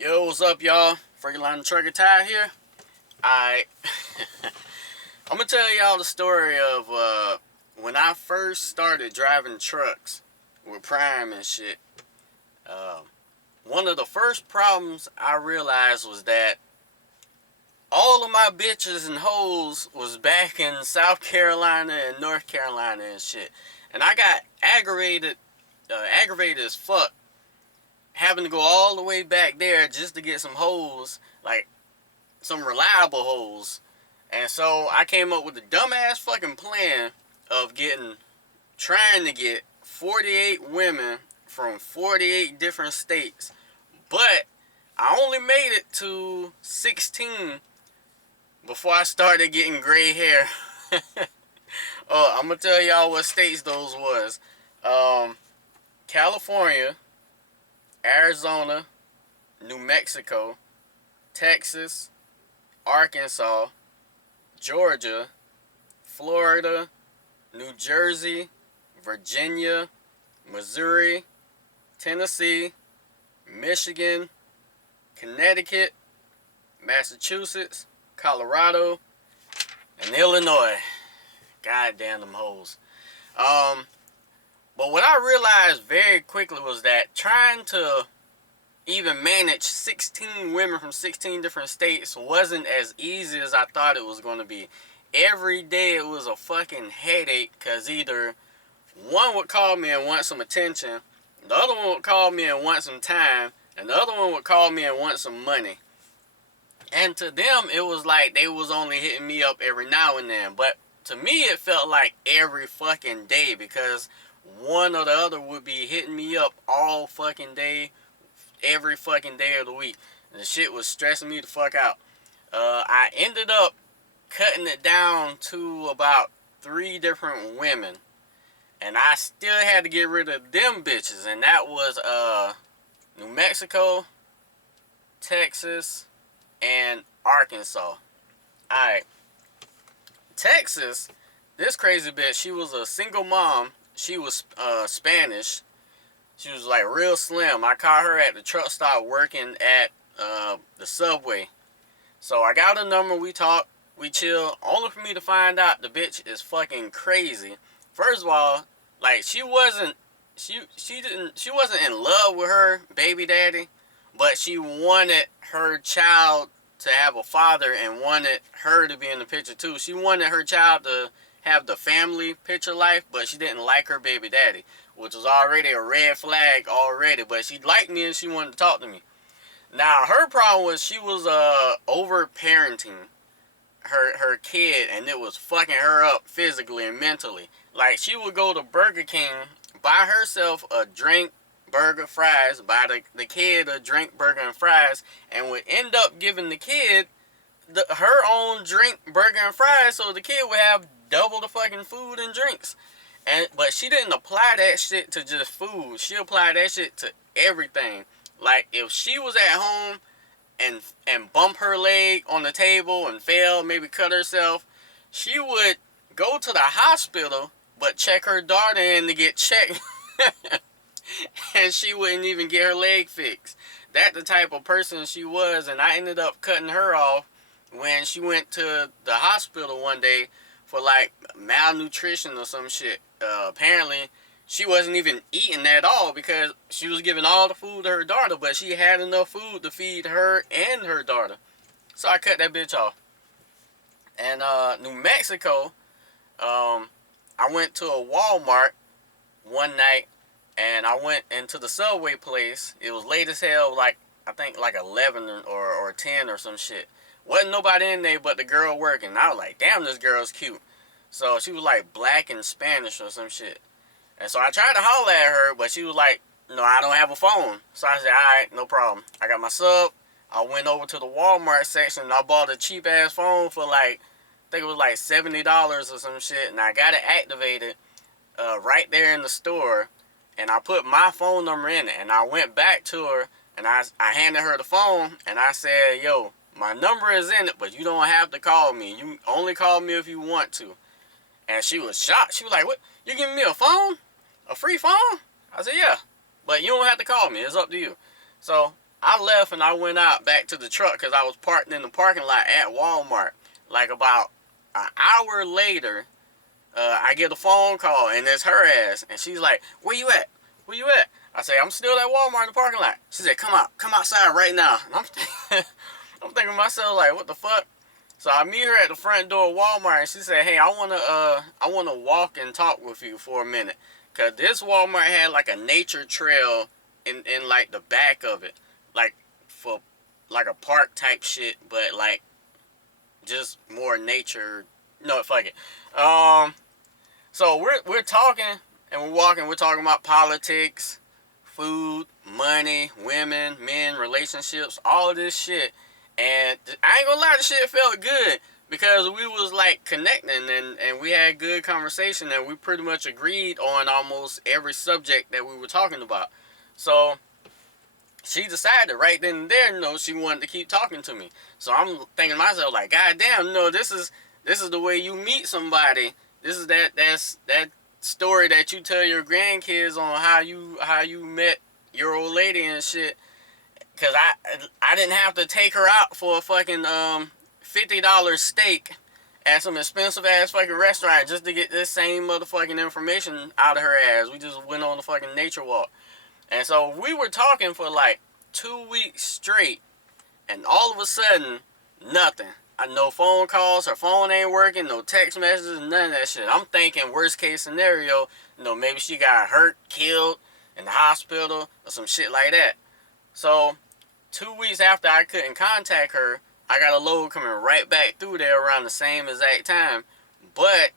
Yo, what's up, y'all? Freaking Trucker Ty here. I I'm gonna tell y'all the story of when I first started driving trucks with Prime and shit. Um, One of the first problems I realized was that all of my bitches and hoes was back in South Carolina and North Carolina and shit, and I got aggravated as fuck having to go all the way back there just to get some hoes, like some reliable hoes. And so I came up with a dumbass fucking plan of trying to get 48 women from 48 different states. But I only made it to 16 before I started getting gray hair. I'm gonna tell y'all what states those was. California, Arizona, New Mexico, Texas, Arkansas, Georgia, Florida, New Jersey, Virginia, Missouri, Tennessee, Michigan, Connecticut, Massachusetts, Colorado, and Illinois. God damn them hoes. But what I realized very quickly was that trying to even manage 16 women from 16 different states wasn't as easy as I thought it was going to be. Every day it was a fucking headache because either one would call me and want some attention, the other one would call me and want some time, and the other one would call me and want some money. And to them, it was like they was only hitting me up every now and then. But to me, it felt like every fucking day because one or the other would be hitting me up all fucking day, every fucking day of the week. And the shit was stressing me the fuck out. I ended up cutting it down to about 3 different women. And I still had to get rid of them bitches. And that was New Mexico, Texas, and Arkansas. Alright. Texas, this crazy bitch, she was a single mom. She was Spanish. She was like real slim. I caught her at the truck stop working at the Subway. So I got her number, we talked, we chill, only for me to find out the bitch is fucking crazy. First of all, like she wasn't in love with her baby daddy, but she wanted her child to have a father and wanted her to be in the picture too. She wanted her child to have the family picture life, but she didn't like her baby daddy, which was already a red flag already. But she liked me and she wanted to talk to me. Now her problem was she was over parenting her kid, and it was fucking her up physically and mentally. Like she would go to Burger King, buy herself a drink, burger, fries, buy the kid a drink, burger, and fries, and would end up giving the kid her own drink, burger, and fries, so the kid would have double the fucking food and drinks. But she didn't apply that shit to just food. She applied that shit to everything. Like if she was at home and bump her leg on the table and fell, maybe cut herself, she would go to the hospital but check her daughter in to get checked. And she wouldn't even get her leg fixed. That's the type of person she was, and I ended up cutting her off when she went to the hospital one day for like malnutrition or some shit. Apparently she wasn't even eating at all because she was giving all the food to her daughter, but she had enough food to feed her and her daughter. So I cut that bitch off. And New Mexico, I went to a Walmart one night and I went into the Subway place. It was late as hell, like I think like 11 or 10 or some shit. Wasn't nobody in there but the girl working. I was like, damn, this girl's cute. So she was like black and Spanish or some shit. And so I tried to holler at her, but she was like, no, I don't have a phone. So I said, alright, no problem. I got my sub. I went over to the Walmart section and I bought a cheap ass phone for like, I think it was like $70 or some shit. And I got it activated right there in the store. And I put my phone number in it. And I went back to her and I handed her the phone. And I said, yo, my number is in it, but you don't have to call me. You only call me if you want to. And she was shocked. She was like, what? You giving me a phone? A free phone? I said, yeah. But you don't have to call me. It's up to you. So I left and I went out back to the truck because I was parked in the parking lot at Walmart. Like about an hour later, I get a phone call and it's her ass, and she's like, "Where you at? Where you at?" I say, "I'm still at Walmart in the parking lot." She said, come outside right now." And I'm thinking to myself like, what the fuck? So I meet her at the front door of Walmart, and she said, "Hey, I wanna walk and talk with you for a minute, cause this Walmart had like a nature trail in like the back of it, like for like a park type shit, but like just more nature. No, fuck it. So we're talking and we're walking. We're talking about politics, food, money, women, men, relationships, all of this shit. And I ain't gonna lie, the shit felt good because we was like connecting, and we had good conversation, and we pretty much agreed on almost every subject that we were talking about. So she decided right then and there, she wanted to keep talking to me. So I'm thinking to myself like, God damn, this is the way you meet somebody. This is that story that you tell your grandkids on how you met your old lady and shit. Cause I didn't have to take her out for a fucking $50 steak at some expensive ass fucking restaurant just to get this same motherfucking information out of her ass. We just went on a fucking nature walk. And so we were talking for like 2 weeks straight, and all of a sudden, nothing. No phone calls, her phone ain't working, no text messages, none of that shit. I'm thinking worst case scenario, maybe she got hurt, killed in the hospital, or some shit like that. So 2 weeks after I couldn't contact her, I got a load coming right back through there around the same exact time. But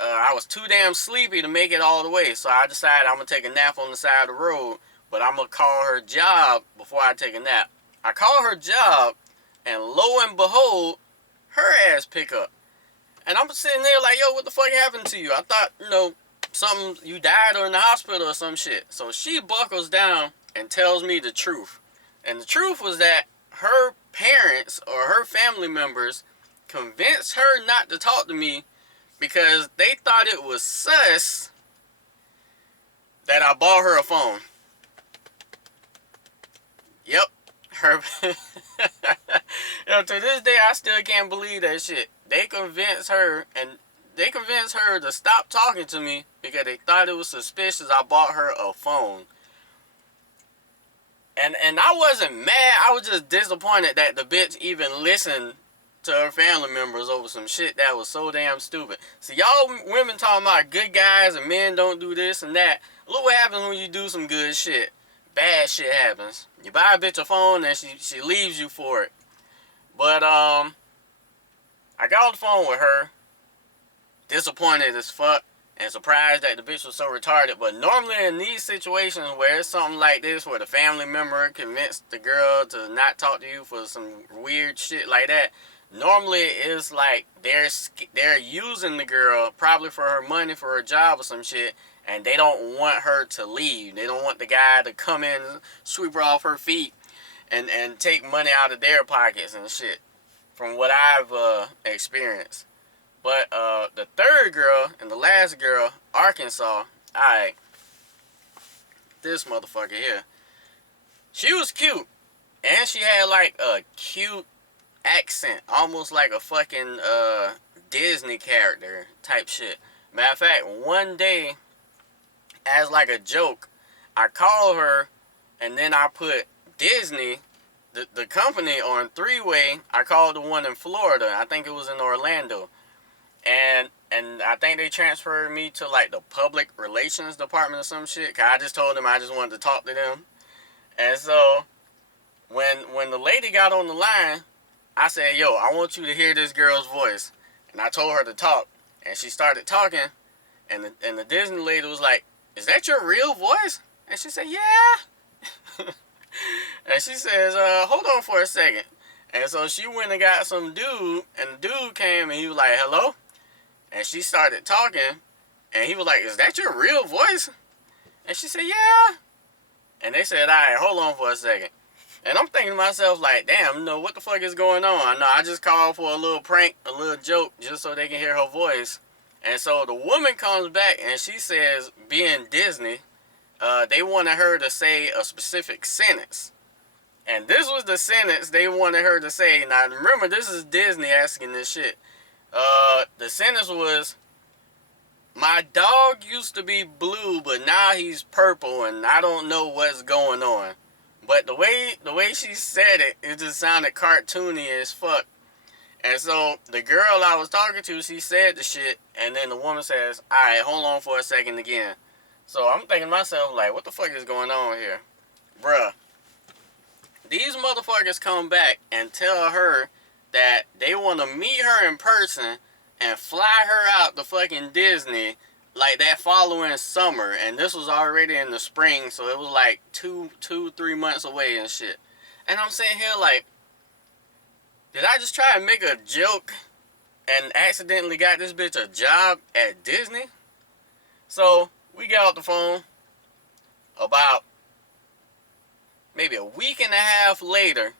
I was too damn sleepy to make it all the way, so I decided I'm going to take a nap on the side of the road, but I'm going to call her job before I take a nap. I call her job, and lo and behold, her ass pick up. And I'm sitting there like, yo, what the fuck happened to you? I thought, something, you died or in the hospital or some shit. So she buckles down and tells me the truth. And the truth was that her parents or her family members convinced her not to talk to me because they thought it was sus that I bought her a phone. Yep. Her to this day I still can't believe that shit. They convinced her to stop talking to me because they thought it was suspicious I bought her a phone. And I wasn't mad, I was just disappointed that the bitch even listened to her family members over some shit that was so damn stupid. See, y'all women talking about good guys and men don't do this and that. Look what happens when you do some good shit. Bad shit happens. You buy a bitch a phone and she leaves you for it. But I got on the phone with her, disappointed as fuck, and surprised that the bitch was so retarded. But normally in these situations where it's something like this, where the family member convinced the girl to not talk to you for some weird shit like that, normally it's like they're using the girl probably for her money, for her job or some shit, and they don't want her to leave. They don't want the guy to come in, sweep her off her feet, and take money out of their pockets and shit, from what I've experienced. But the third girl and the last girl, Arkansas, alright, this motherfucker here, she was cute, and she had like a cute accent, almost like a fucking Disney character type shit. Matter of fact, one day, as like a joke, I called her, and then I put Disney, the company, on three-way. I called the one in Florida. I think it was in Orlando. And I think they transferred me to like the public relations department or some shit. Cause I just told them I just wanted to talk to them. And so when the lady got on the line, I said, yo, I want you to hear this girl's voice. And I told her to talk. And she started talking. And the Disney lady was like, is that your real voice? And she said, yeah. And she says, hold on for a second. And so she went and got some dude. And the dude came and he was like, hello? And she started talking, and he was like, is that your real voice? And she said, yeah. And they said, all right, hold on for a second. And I'm thinking to myself, like, damn, what the fuck is going on? No, I just called for a little prank, a little joke, just so they can hear her voice. And so the woman comes back, and she says, being Disney, they wanted her to say a specific sentence. And this was the sentence they wanted her to say. Now, remember, this is Disney asking this shit. The sentence was, my dog used to be blue, but now he's purple, and I don't know what's going on. But the way she said it, it just sounded cartoony as fuck. And so the girl I was talking to, she said the shit, and then the woman says, alright, hold on for a second again. So I'm thinking to myself, like, what the fuck is going on here? Bruh. These motherfuckers come back and tell her that they want to meet her in person and fly her out to fucking Disney like that following summer. And this was already in the spring, so it was like 3 months away and shit. And I'm sitting here like, did I just try and make a joke and accidentally got this bitch a job at Disney? So we got off the phone about maybe a week and a half later.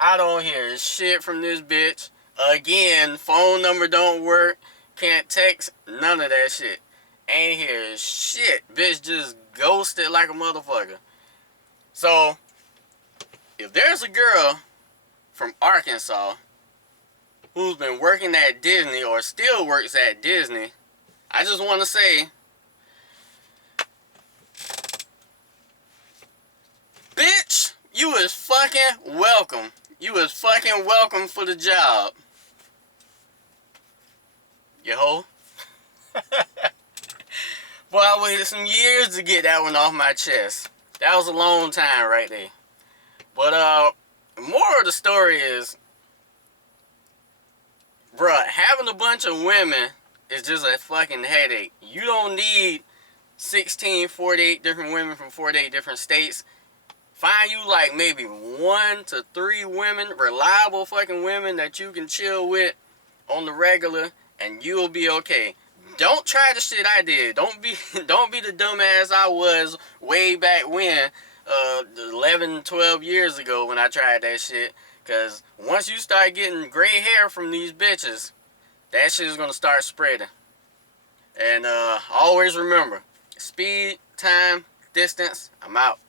I don't hear shit from this bitch. Again, phone number don't work. Can't text. None of that shit. Ain't hear shit. Bitch just ghosted like a motherfucker. So, if there's a girl from Arkansas who's been working at Disney or still works at Disney, I just want to say, bitch, you is fucking welcome. You is fucking welcome for the job. You hoe. Boy, I waited some years to get that one off my chest. That was a long time right there. But, more of the story is, bruh, having a bunch of women is just a fucking headache. You don't need 48 different women from 48 different states. Find you like maybe 1 to 3 women, reliable fucking women that you can chill with on the regular, and you'll be okay. Don't try the shit I did. Don't be the dumbass I was way back when, 11, 12 years ago when I tried that shit. Cause once you start getting gray hair from these bitches, that shit is gonna start spreading. And always remember, speed, time, distance, I'm out.